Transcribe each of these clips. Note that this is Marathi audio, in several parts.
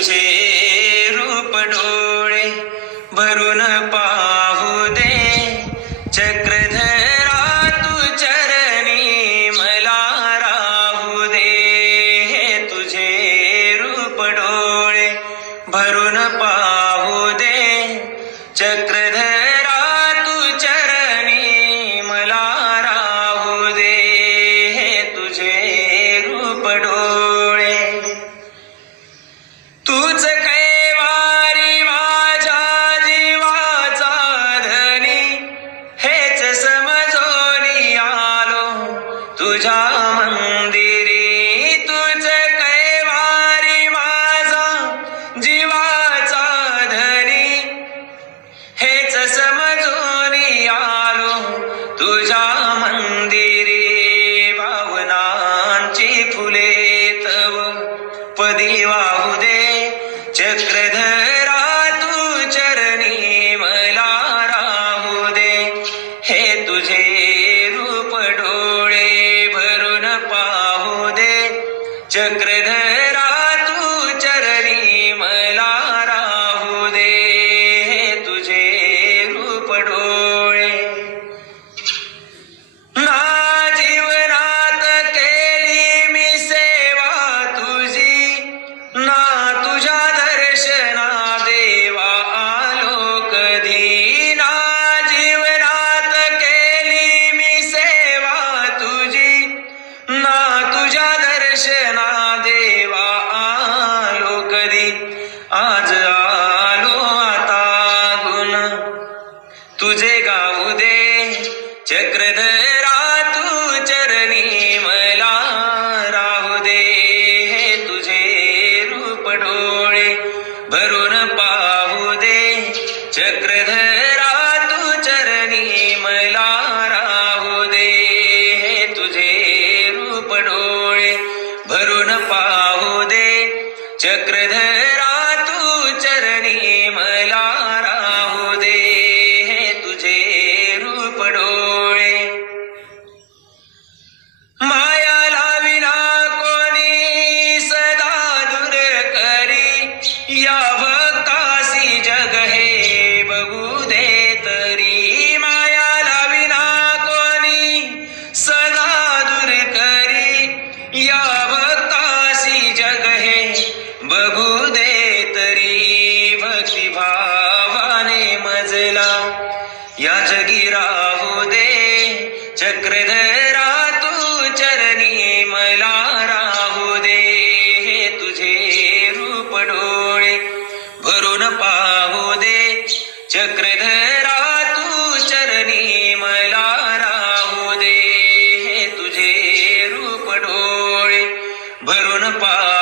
तुझे रूप डो ችግርን चक्रधरा तू चरणी मला राहू दे तुझे रूप डोळे भरून चक्रधरा तू चरणी मला राहू दे हे तुझे रूप डोळे. भरून पाहू दे चक्रधरा तू चरणी मला राहू दे हे तुझे रूप डोळे. भरून पाहू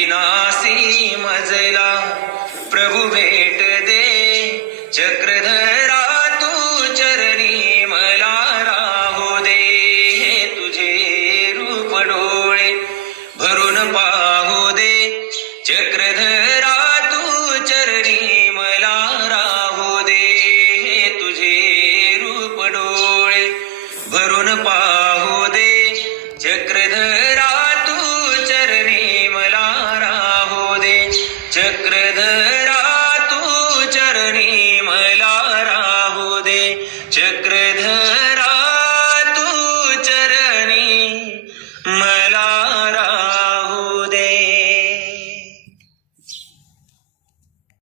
विनासी मजला प्रभु वे ಚಕ್ರದ